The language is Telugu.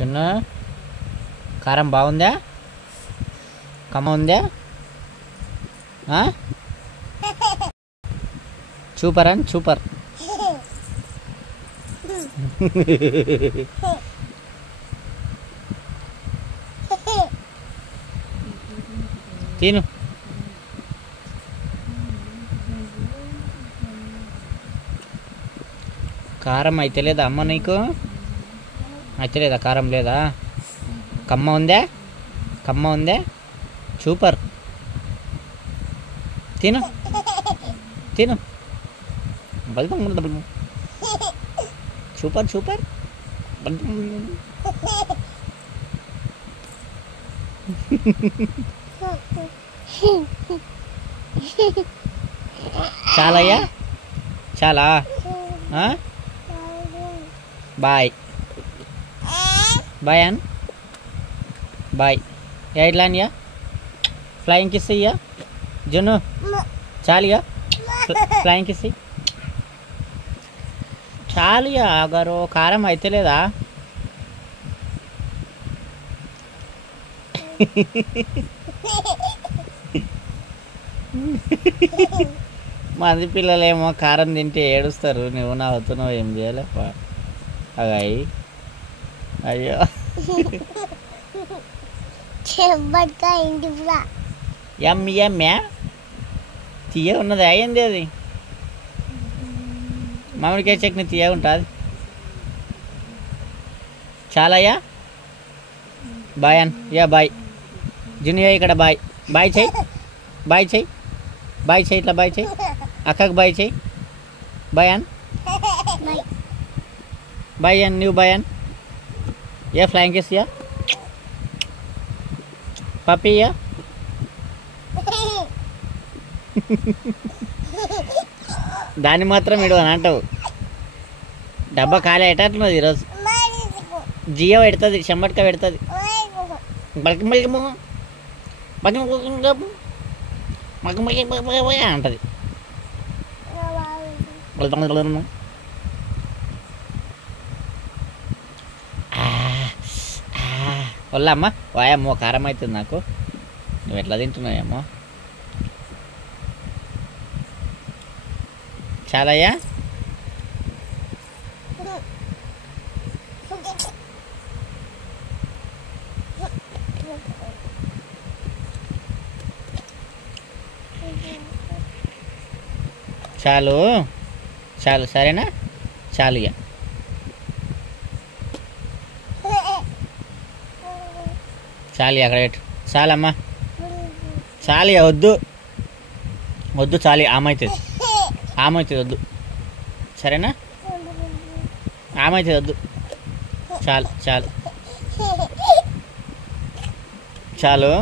చిన్న కారం బాగుందా? కమ్మ ఉందా? సూపర్ అని సూపర్. తిను. కారం అయితే లేదా అమ్మ నీకు? అయితే లేదా కారం లేదా? కమ్మ ఉందా? కమ్మ ఉందా? సూపర్. తిను తిను. Super super. చాలయ్యా? చాలా? బాయ్ బాయ్ అన్ బాయ్. ఎట్లా అనియా? ఫ్లయింగ్ కిస్ ఇయ్యా జున్ను. చాలియా? ఫ్లయింగ్ కిస్ చాలియా గారు. కారం అయితే లేదా? మంది పిల్లలేమో కారం తింటే ఏడుస్తారు. నువ్వు నవ్వుతున్నావు, ఏం చేయాలి? అగాయి అయ్యో. ఎమ్మి ఎమ్మె తీయ ఉన్నది. అయ్యింది అది. మామిడికాయ చట్నీ తీయ ఉంటుంది. చాలయ్యా? బాయ్ అన్. యా బాయ్. జునియా ఇక్కడ బాయ్. బాయ్ చెయ్యి. బాయ్ చెయ్యి. బాయ్ చెయ్యి. ఇట్లా బాయ్ చెయ్యి. అక్కకు బాయ్ చెయ్యి. బాయ్ అన్. బాయ్ అన్. నువ్వు బాయ్ అన్. యా ఫ్లయింగ్ కిస్ యా. పప్పీ యా. దాన్ని మాత్రం ఇడవని అంటావు. డబ్బా ఖాళీ అయ్యేటట్లున్నది ఈరోజు. జియో పెడుతుంది, చెమ్మట్క పెడుతుంది. బలికి బలికి అంటది. వల్లమ్మ వాయమ్మో కారం అవుతుంది నాకు. నువ్వు ఎట్లా తింటున్నావమ్మో? చాలయ్యా? చాలు చాలు. సరేనా? చాలుయా? చాలు అక్కడ పెట్టు. చాలమ్మా. చాలియా? వద్దు వద్దు. చాలి. ఆమైతుంది ఆమైతుంది. వద్దు. సరేనా? ఆమైతుంది. వద్దు. చాలు చాలు చాలు.